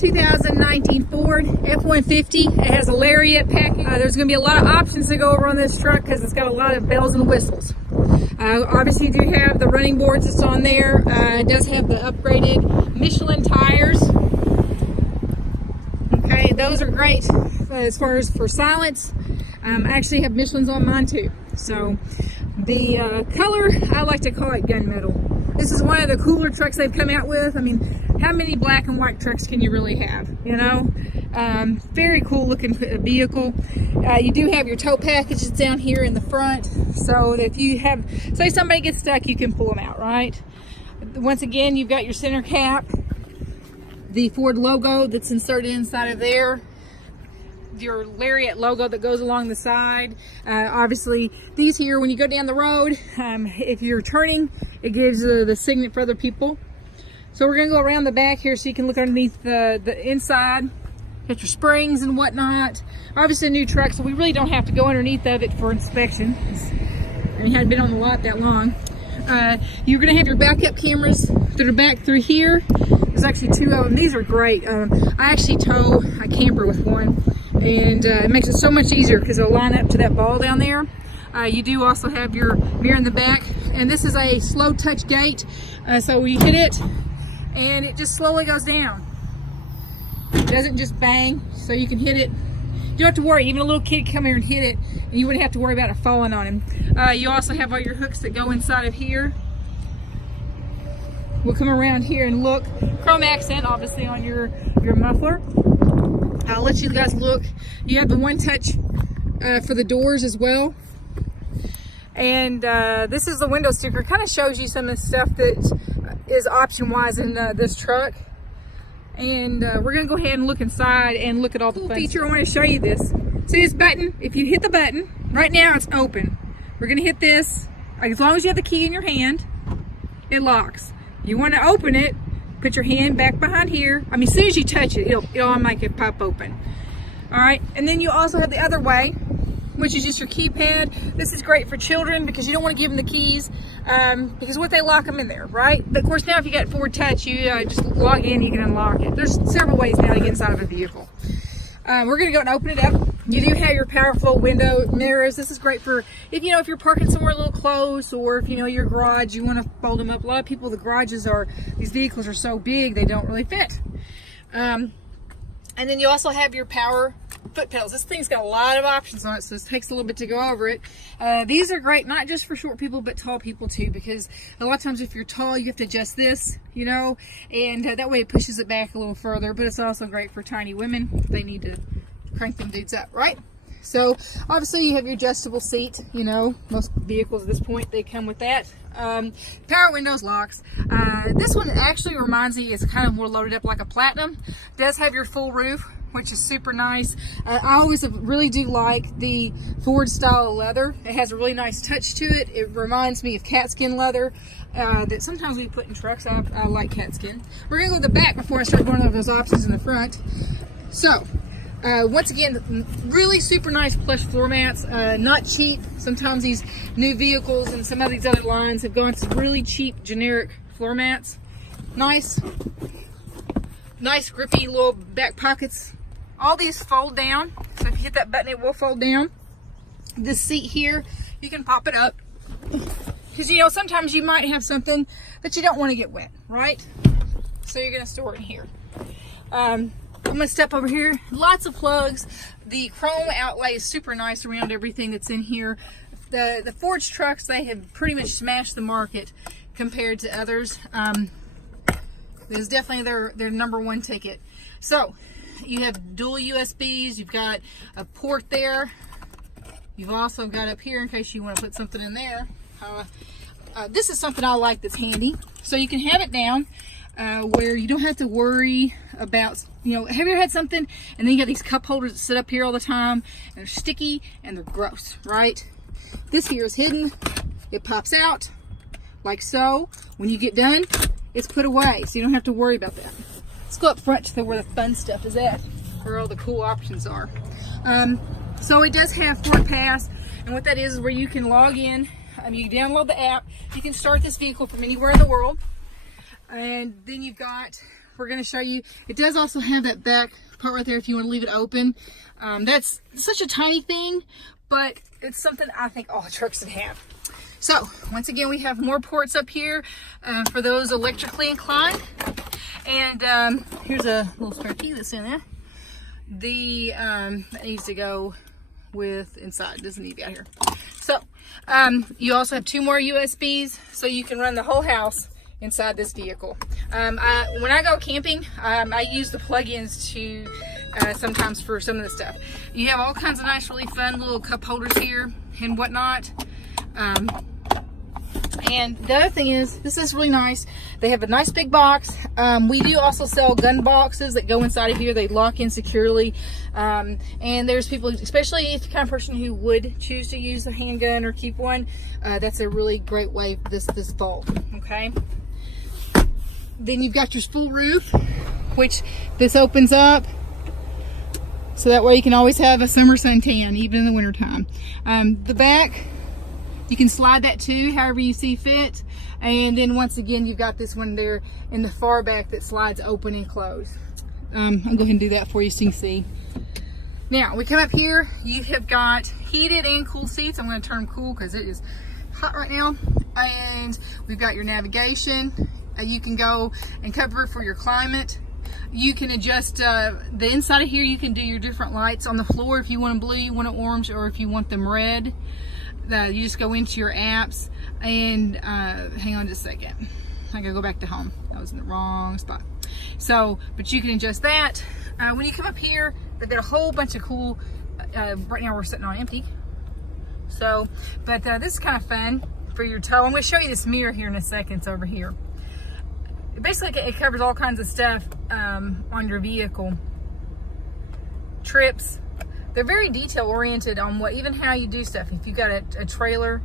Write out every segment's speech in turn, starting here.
2019 Ford F-150. It has a Lariat package. There's going to be a lot of options to go over on this truck because it's got a lot of bells and whistles. Obviously, you do have the running boards that's on there. It does have the upgraded Michelin tires. Okay, those are great as far as for silence. I actually have Michelins on mine too. So the color, I like to call it gunmetal. This is one of the cooler trucks they've come out with. I mean, how many black and white trucks can you really have, you know? Very cool looking vehicle. You do have your tow packages down here in the front, so that if you have, say somebody gets stuck, you can pull them out, right? Once again, you've got your center cap, the Ford logo that's inserted inside of there, your Lariat logo that goes along the side. Obviously, these here, when you go down the road, if you're turning, it gives the signal for other people. So we're going to go around the back here so you can look underneath the inside. Got your springs and whatnot. Obviously a new truck, so we really don't have to go underneath of it for inspection. And it hadn't been on the lot that long. You're going to have your backup cameras that are back through here. There's actually two of them. These are great. I actually tow a camper with one, and it makes it so much easier because it'll line up to that ball down there. You do also have your mirror in the back, and this is a slow touch gate, so we hit it and it just slowly goes down. It doesn't just bang, so you can hit it. You don't have to worry. Even a little kid could come here and hit it, and you wouldn't have to worry about it falling on him. You also have all your hooks that go inside of here. We'll come around here and look. Chrome accent, obviously, on your muffler. I'll let you guys look. You have the one touch for the doors as well. And this is the window sticker. It kind of shows you some of the stuff that is option-wise in this truck. And we're going to go ahead and look inside and look at all the fun feature. I want to show you this. See this button? If you hit the button, right now it's open. We're going to hit this. As long as you have the key in your hand, it locks. You want to open it, put your hand back behind here. I mean, as soon as you touch it, it'll make it pop open. All right, and then you also have the other way, which is just your keypad. This is great for children because you don't want to give them the keys because what they lock them in there, right? But of course, now if you got Ford Touch, you just log in, you can unlock it. There's several ways now to get inside of a vehicle. We're gonna go and open it up. You do have your powerful window mirrors. This is great for if you're parking somewhere a little close, or if your garage, you want to fold them up. A lot of people, these vehicles are so big they don't really fit. And then you also have your power foot pedals. This thing's got a lot of options on it, so it takes a little bit to go over it. These are great not just for short people but tall people too, because a lot of times if you're tall you have to adjust this, and that way it pushes it back a little further. But it's also great for tiny women if they need to crank them dudes up, right? So obviously you have your adjustable seat. Most vehicles at this point, they come with that. Power windows, locks. This one actually reminds me, it's kind of more loaded up like a Platinum. It does have your full roof, which is super nice. I always really do like the Ford style of leather. It has a really nice touch to it. It reminds me of cat skin leather that sometimes we put in trucks. I like cat skin. We're gonna go to the back before I start going over those options in the front. So once again, really super nice plush floor mats. Not cheap. Sometimes these new vehicles and some of these other lines have gone to really cheap generic floor mats. Nice grippy little back pockets. All these fold down, so if you hit that button, it will fold down. This seat here, you can pop it up, because sometimes you might have something that you don't want to get wet, right? So you're going to store it in here. I'm going to step over here. Lots of plugs. The chrome outlay is super nice around everything that's in here. The Ford trucks, they have pretty much smashed the market compared to others. This is definitely their number one ticket. So you have dual USBs, you've got a port there, you've also got up here in case you want to put something in there. This is something I like that's handy, so you can have it down where you don't have to worry about, have you ever had something and then you got these cup holders that sit up here all the time and they're sticky and they're gross, right? This here is hidden. It pops out like so. When you get done, it's put away, so you don't have to worry about that. Let's go up front to where the fun stuff is at, where all the cool options are. So it does have Ford Pass, and what that is where you can log in. You download the app. You can start this vehicle from anywhere in the world, and then you've got we're going to show you. It does also have that back part right there if you want to leave it open. That's such a tiny thing, but it's something I think all trucks should have. So once again, we have more ports up here for those electrically inclined. And here's a little spare key that's in there. That needs to go with inside, doesn't need to be out here. So you also have 2 more USBs, so you can run the whole house inside this vehicle. When I go camping, I use the plug-ins to sometimes for some of the stuff. You have all kinds of nice, really fun little cup holders here and whatnot. And the other thing is, this is really nice. They have a nice big box. We do also sell gun boxes that go inside of here. They lock in securely. And there's people, especially if you're the kind of person who would choose to use a handgun or keep one, that's a really great way this fall, okay? Then you've got your full roof, which this opens up. So that way you can always have a summer suntan, even in the wintertime. The back, you can slide that too, however you see fit. And then once again, you've got this one there in the far back that slides open and close. I'll go ahead and do that for you so you can see. Now, we come up here, you have got heated and cool seats. I'm gonna turn them cool because it is hot right now. And we've got your navigation. You can go and cover for your climate. You can adjust the inside of here. You can do your different lights on the floor if you want them blue, you want it orange, or if you want them red. You just go into your apps and hang on just a second. I gotta go back to home. I was in the wrong spot. So, but you can adjust that. When you come up here, they've got a whole bunch of cool, right now we're sitting on empty. So, but this is kind of fun for your tow. I'm gonna show you this mirror here in a second. It's over here. Basically, it covers all kinds of stuff on your vehicle. Trips. They're very detail oriented on even how you do stuff. If you've got a trailer,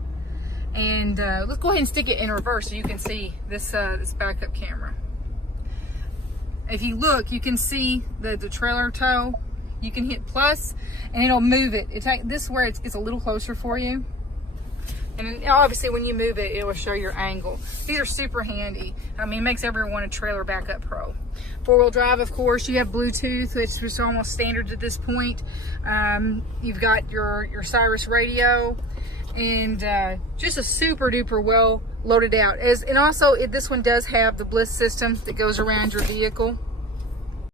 and let's go ahead and stick it in reverse so you can see this this backup camera. If you look, you can see the trailer tow. You can hit plus, and it'll move it. This is where it gets a little closer for you. And obviously when you move it, it will show your angle. These are super handy. I mean, it makes everyone a trailer backup pro. 4-wheel drive, of course, you have Bluetooth, which is almost standard at this point. You've got your Cyrus radio, and just a super duper well loaded out. And also, this one does have the Bliss system that goes around your vehicle.